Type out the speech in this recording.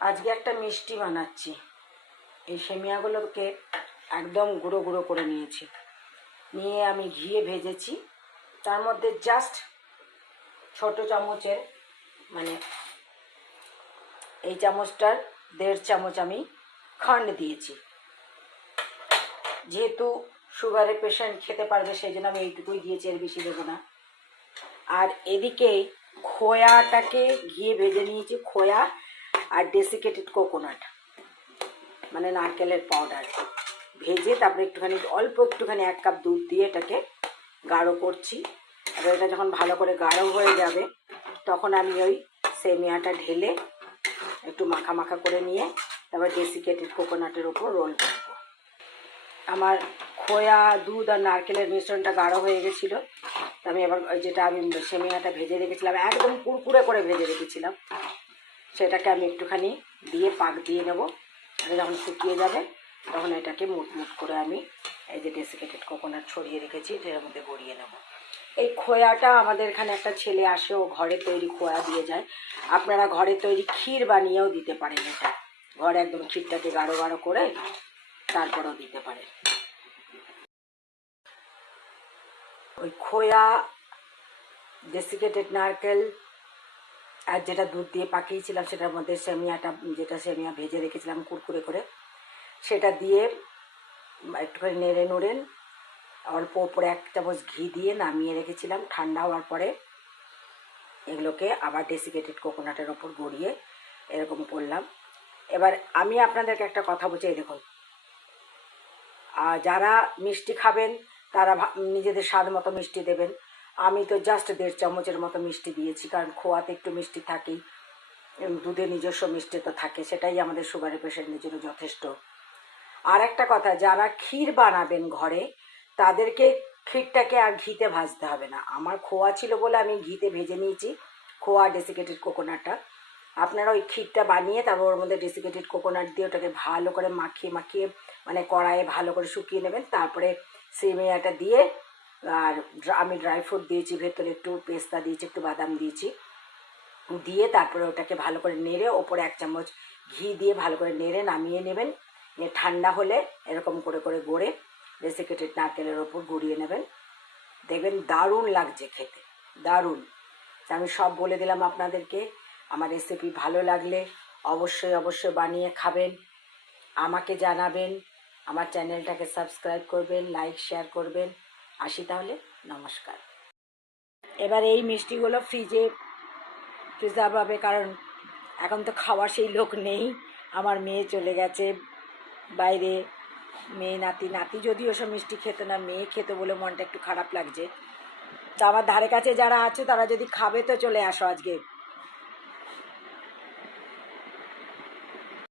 আজকে একটা মিষ্টি বানাচ্ছি। এই সেমিয়াগুলোকে একদম গুঁড়ো গুঁড়ো করে নিয়েছি, নিয়ে আমি ঘিয়ে ভেজেছি। তার মধ্যে জাস্ট ছোট চামচের মানে এই চামচটার 1.5 চামচ আমি খান্ড দিয়েছি। যেহেতু সুগারের পেশেন্ট খেতে পারবে সেই জন্য আমি এইটুকুই দিয়েছি, এর বেশি দেবো না। আর এদিকে খোয়াটাকে ঘিয়ে ভেজে নিয়েছি, খোয়া আর ডেসিকেটেড কোকোনাট মানে নারকেলের পাউডার ভেজে তারপরে অল্প একটুখানি 1 কাপ দুধ দিয়ে এটাকে গাঢ় করছি। এবার এটা যখন ভালো করে গাঢ় হয়ে যাবে তখন আমি ওই সেমিয়াটা ঢেলে একটু মাখা মাখা করে নিয়ে তারপর ডেসিকেটেড কোকোনাটের ওপর রোল করব। আমার খোয়া দুধ আর নারকেলের মিশ্রণটা গাঢ় হয়ে গেছিলো। আমি এবার যেটা আমি সেমিয়াটা ভেজে রেখেছিলাম, একদম কুরকুরে করে ভেজে রেখেছিলাম, সেটাকে আমি একটুখানি দিয়ে পাক দিয়ে নেব। আর যখন শুকিয়ে যাবে তখন এটাকে মুট মুট করে আমি এই যে ডেসিকেটেড কোকোনাট ছড়িয়ে রেখেছি এটার মধ্যে গড়িয়ে নেব। এই খোয়াটা আমাদের এখানে একটা ছেলে আসে, ও ঘরে তৈরি খোয়া দিয়ে যায়। আপনারা ঘরে তৈরি ক্ষীর বানিয়েও দিতে পারেন। এটা ঘরে একদম ক্ষীরটাকে গাঢ় গাঢ় করে তারপরেও দিতে পারেন। ওই খোয়া, ডেসিকেটেড নারকেল আর যেটা দুধ দিয়ে পাকিয়েছিলাম সেটার মধ্যে সেমিয়াটা, যেটা সেমিয়া ভেজে রেখেছিলাম কুরকুরে করে, সেটা দিয়ে একটুখানি নেড়ে নোড়েন অল্প ওপরে 1 চামচ ঘি দিয়ে নামিয়ে রেখেছিলাম। ঠান্ডা হওয়ার পরে এগুলোকে আবার ডেসিকেটেড কোকোনাটের ওপর গড়িয়ে এরকম করলাম। এবার আমি আপনাদেরকে একটা কথা বলছি, এই দেখুন, যারা মিষ্টি খাবেন তারা নিজেদের স্বাদ মতো মিষ্টি দেবেন। আমি তো জাস্ট 1.5 চামচের মতো মিষ্টি দিয়েছি, কারণ খোয়াতে একটু মিষ্টি থাকেই, দুধে নিজস্ব মিষ্টি তো থাকে, সেটাই আমাদের সুগারের পেশেন্টের জন্য যথেষ্ট। আর একটা কথা, যারা ক্ষীর বানাবেন ঘরে তাদেরকে ক্ষীরটাকে আর ঘিতে ভাজতে হবে না। আমার খোয়া ছিল বলে আমি ঘিতে ভেজে নিয়েছি, খোয়া ডেসিকেটেড কোকোনাটটা। আপনারা ওই ক্ষীরটা বানিয়ে তারপর ওর মধ্যে ডেসিকেটেড কোকোনাট দিয়ে ওটাকে ভালো করে মাখিয়ে মাখিয়ে মানে কড়াইয়ে ভালো করে শুকিয়ে নেবেন। তারপরে সেমিয়াটা দিয়ে, আর আমি ড্রাই ফ্রুট দিয়েছি, ভেতরে একটু পেস্তা দিয়েছি, একটু বাদাম দিয়েছি, দিয়ে তারপরে ওটাকে ভালো করে নেড়ে ওপরে 1 চামচ ঘি দিয়ে ভালো করে নেড়ে নামিয়ে নেবেন। ঠান্ডা হলে এরকম করে করে গড়ে ডেসিকেটেড নারকেলের ওপর গড়িয়ে নেবেন। দেখবেন দারুণ লাগছে খেতে, দারুণ। আমি সব বলে দিলাম আপনাদেরকে। আমার রেসিপি ভালো লাগলে অবশ্যই অবশ্যই বানিয়ে খাবেন, আমাকে জানাবেন, আমার চ্যানেলটাকে সাবস্ক্রাইব করবেন, লাইক শেয়ার করবেন। আসি তাহলে, নমস্কার। এবার এই মিষ্টিগুলো ফ্রিজে প্রিজার্ভ হবে, কারণ এখন তো খাওয়ার সেই লোক নেই। আমার মেয়ে চলে গেছে বাইরে, মেয়ে নাতি যদিও ওসব মিষ্টি খেত না, মেয়ে খেত বলে মনটা একটু খারাপ লাগছে। তা আমার ধারে কাছে যারা আছে তারা যদি খাবে তো চলে আসো আজকে।